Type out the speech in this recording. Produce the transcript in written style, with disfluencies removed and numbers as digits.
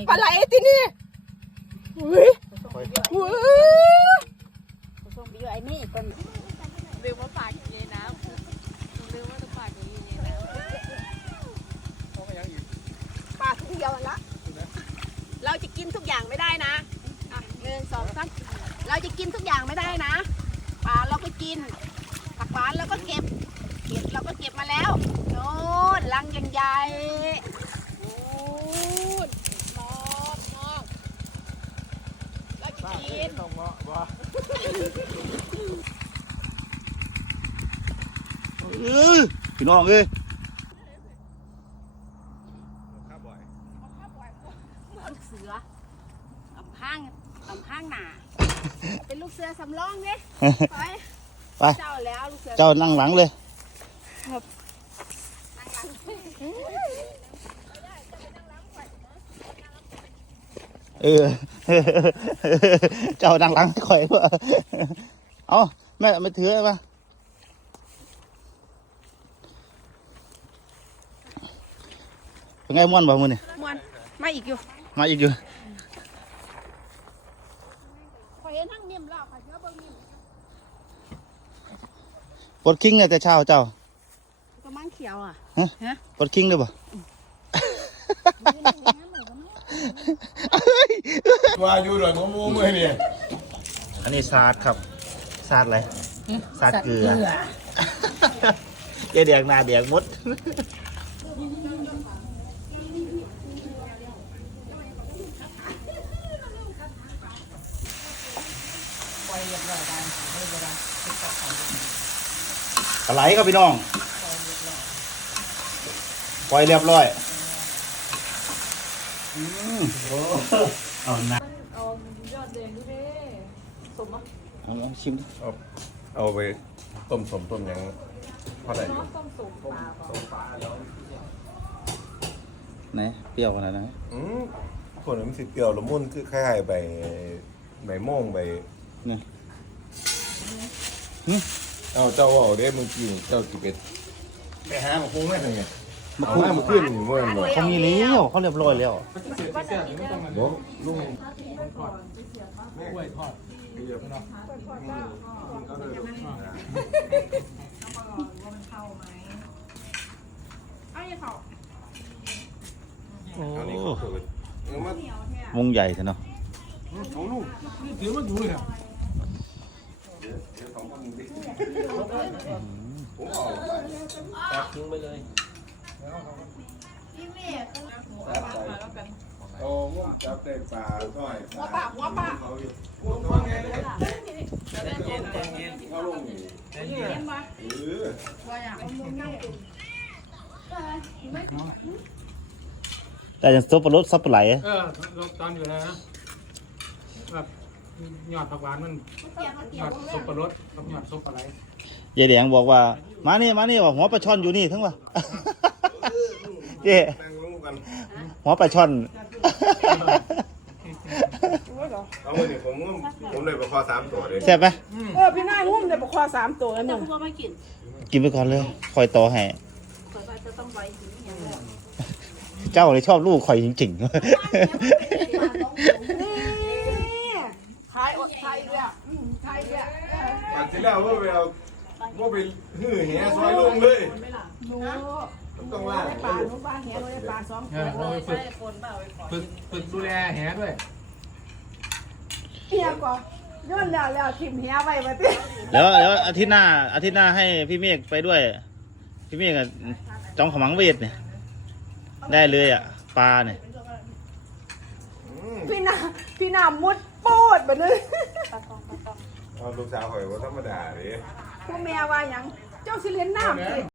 ปลาไหลที่นี่อุ้ยอุ้ยส่งไปอยู่ไอ้นี่คนลืมว่าปากอย่างนี้นะลืมว่าต้องปากอย่างนี้นะปากทุกอย่างละเราจะกินทุกอย่างไม่ได้นะอ่ะ1 2 3เราจะกินทุกอย่างไม่ได้นะปลาเราก็กินผักหวานเราก็เก็บเราก็เก็บมาแล้วโน่นลังยังใหญ่โน่นมองเราจะกินพี่น้องเอ้ยลูกเสือลำพังหนาเป็นลูกเสือสำรองเนี่ยไปเจ้าแล้วลูกเสือเจ้านั่งหลังเลยเจ้านั่งหลังข่อยว่าเอาแม่ไม่ถือป่ะเป็นไงม่วนบ่มื้อนี่ม่วนมาอีกอยู่ขอเห็นทั้งนิ่มแล้วค่ะเชื่อเบิ่งนิ่มปลดคิงเนี่ยแต่เช้าเจ้าก็มังเขียวอ่ะฮะปลดคิงด้วยบ่ว่าอยู่หน่อยมะม่วงเลยเนี่ยอันนี้ซาดครับซาดอะไรซาดเกลือเดี๋ยวหน้าเดี๋ยวมดปลาไหลครับพี่น้องปล่อยเรียบร้อยเอาหนักเอายอดแดงดูดิสมมั้ยเอาชิมดิเอาไปต้มยังเท่าไหร่อยู่ต้มสุกปลาไหนเปรี้ยวขนาดไหนคนมันสิเปรี้ยวละมุนคือคล้ายๆใบม่วงใบเนี่ยเอาเจ้าเอาได้มึงกินเจ้ากินเป็ดไปหาหมาคุ้งได้ไงมาขึ้นเมื่อไหร่เขามีเลี้ยวเขาเรียบร้อยแล้วบอกลุงวงใหญ่ใช่เนาะเอาลูกเดี๋ยวมาดูเลยตัดทิ้งไปเลยโอ้มุ่งจับได้ปลาต้อยหัวปลาเขาลงนี่แต่ยังซับปะรดซับปะไหลตอนอยู่นะแบบหยอดผักหวานมันหยอดซุปปลาดกับหยอดซุปอะไรยายแดงบอกว่ามานี่ว่าหัวปลาช่อนอยู่นี่ทั้งว่าเจ๊หัวปลาช่อนเอาเนี่ยผมเลยปลาคอ3 ตัวเลยแซ่บไหมพี่นายงุ้มเลยปลาคอ3 ตัวนึงกินไปก่อนเลยคอยต่อให้เจ้าเลยชอบลูกคอยจริงๆไทยเลยปัดที่แล้วว่าไปหื้อแหซอยลงเลยต้องล่าปลาแหเลยปลา2 ตัวเราไปฝึกดูแลแหด้วยเฮียก่อนย้อนแล้วทิมแหไว้มาติแล้วอาทิตย์หน้าให้พี่เมฆไปด้วยพี่เมฆจองขมังเวทเนี่ยได้เลยอ่ะปลาเนี่ยพี่นามุดโป๊ดแบบนี้เอาลูกสาวหอยว่าธรรมดาเลยพวกแม่ว่าอย่างเจ้าสิเล่นน้ำ